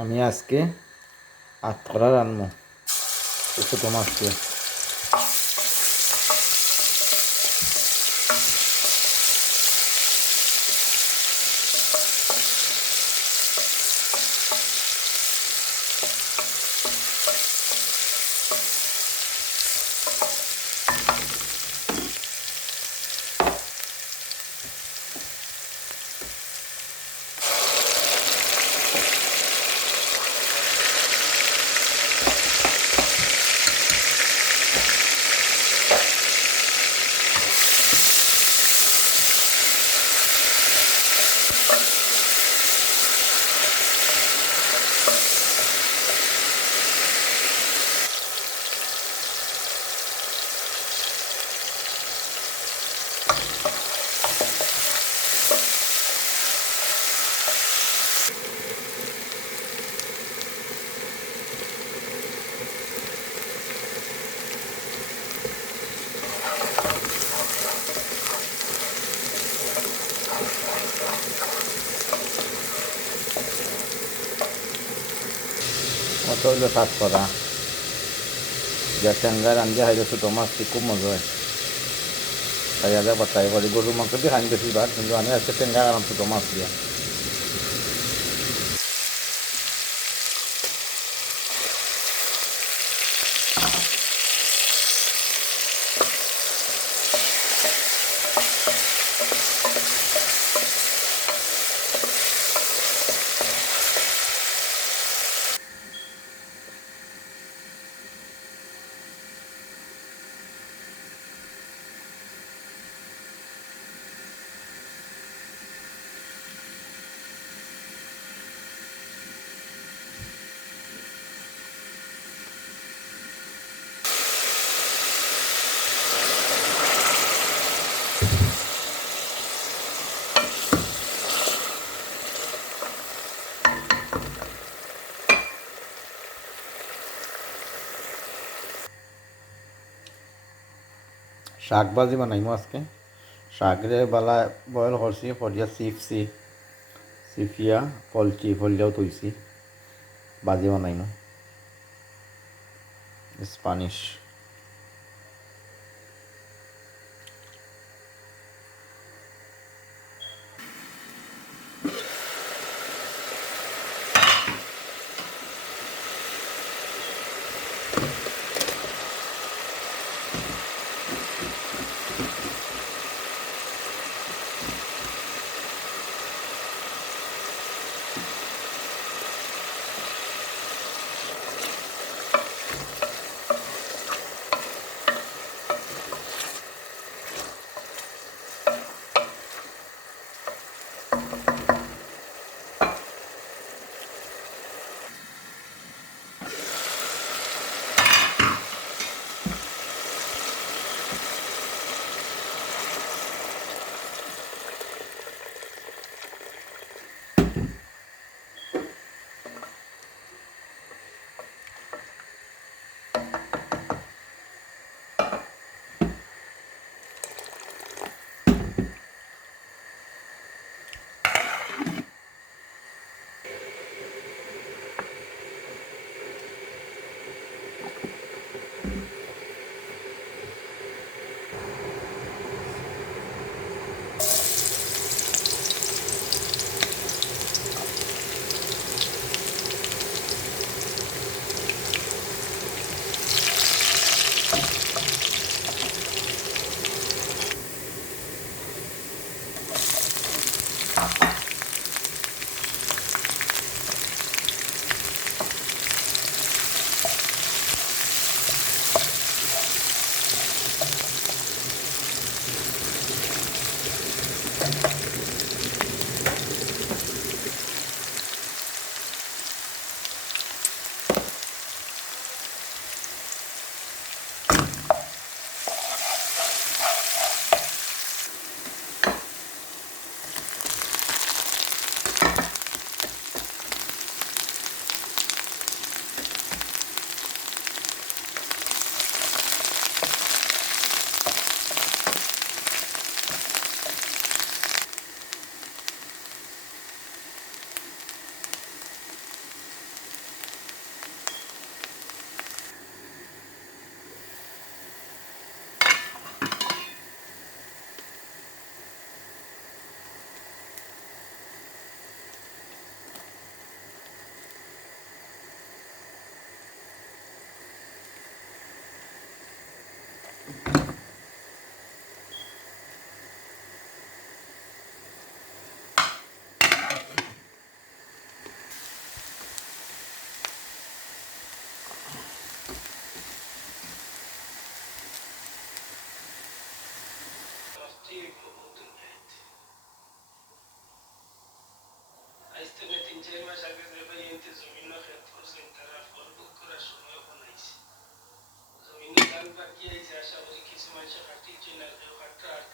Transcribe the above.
আমি আজকে আতকরা রানবো ছোটো মাছ দিয়ে। অত হইলো আতকরা যা ট্যাংরা রান্ধে খাইলে ছোটো মাছ দিয়ে খুব মজা হয়। তাই আগে বাটাই করি গরুর মাংস দিয়ে খাই বেশিরভাগ, কিন্তু আমি আজকে ট্যাংরা আরাম ছোটো মাছ দিয়ে। শাক ভাজি বানাইমো আজকে। শাকরে বালা বয়েল করছি, করিয়া সিফিয়া কলচি ফলিয়াও তৈছি, ভাজি বানাইমো স্প্যানিশ। সাথে যে ভাই এতে জমিন খেত করছেন তারা ফল ভোগ করার সময় বানাইছে জমিনে ধান পাকি আইছে আশা করি কিছু মানুষ কাটিচ্ছে না কেউ কাটরা আর